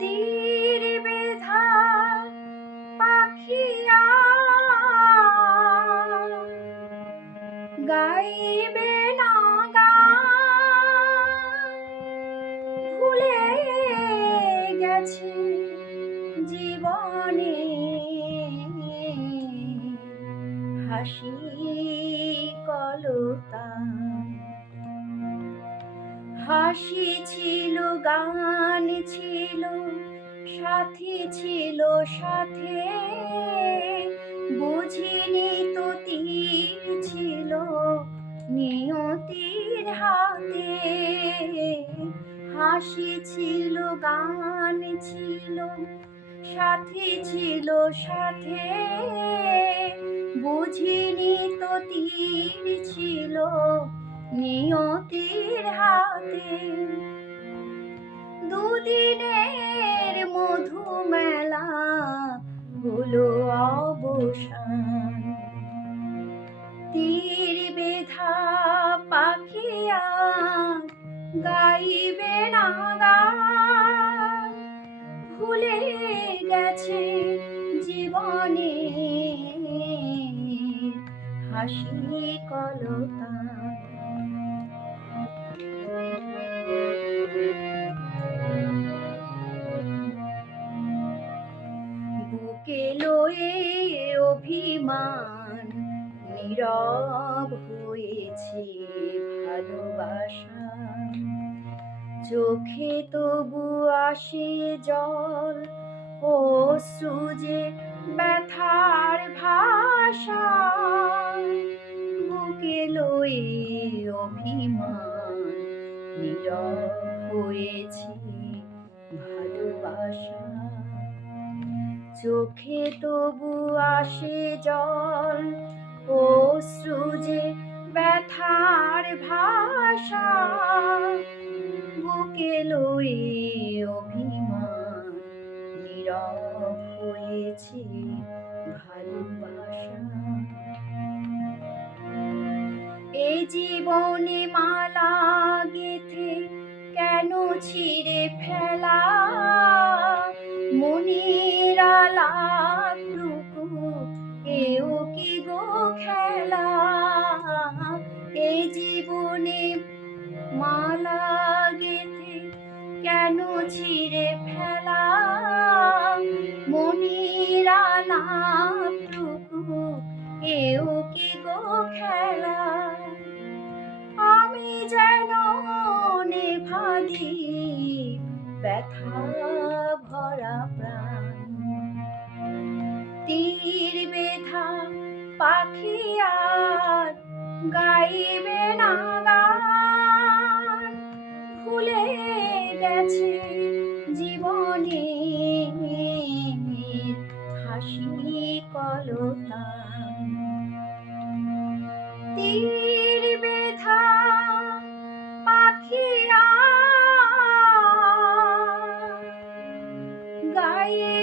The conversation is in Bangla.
তীর বেধা পাখিয়া গাইবে না গান, ভুলে গেছে জীবনে হাসি কলতান। হাসি ছিল, গান ছিল, সাথী ছিল সাথে, বুঝিনি তো তীর ছিল নিয়তির হাতে। হাসি ছিল, গান ছিল, সাথী ছিল সাথে, বুঝিনি তো তীর ছিল নিয়তির হাতে। দুদিনের মধু মেলা হলো অবসান, তীর বেধা পাখিয়া গাইবে না গান, ভুলে গেছে জীবনে হাসি কলতান। বুকে লয়ে অভিমান নীরব হয়েছে ভালোবাসা, চোখে তবু আসে জল, অশ্রু যে ব্যথার ভাষা। বুকে লয়ে অভিমান নীরব হয়েছে ভালোবাসা, চোখে তবু আসে জল, অশ্রু যে ব্যথার ভাষা। বুকে লয়ে অভিমান নীরব হয়েছে ভালোবাসা। এই জীবনে মালা গেথে কেন ছিঁড়ে ফেলা, মনের আলাপটুকু এও কি গো খেলা। এই জীবনে মালা গেথে কেন ছিঁড়ে ফেলা, মনের আলাপটুকু এও কি গো খেলা। আমি যেন নেভাদি ব্যথা ভরা প্রাণ, তীর বেধা পাখি আর গাইবে না গান, ভুলে গেছে জীবনে হাসি কলতান। তীর বেধা পাখিয়া গায়ে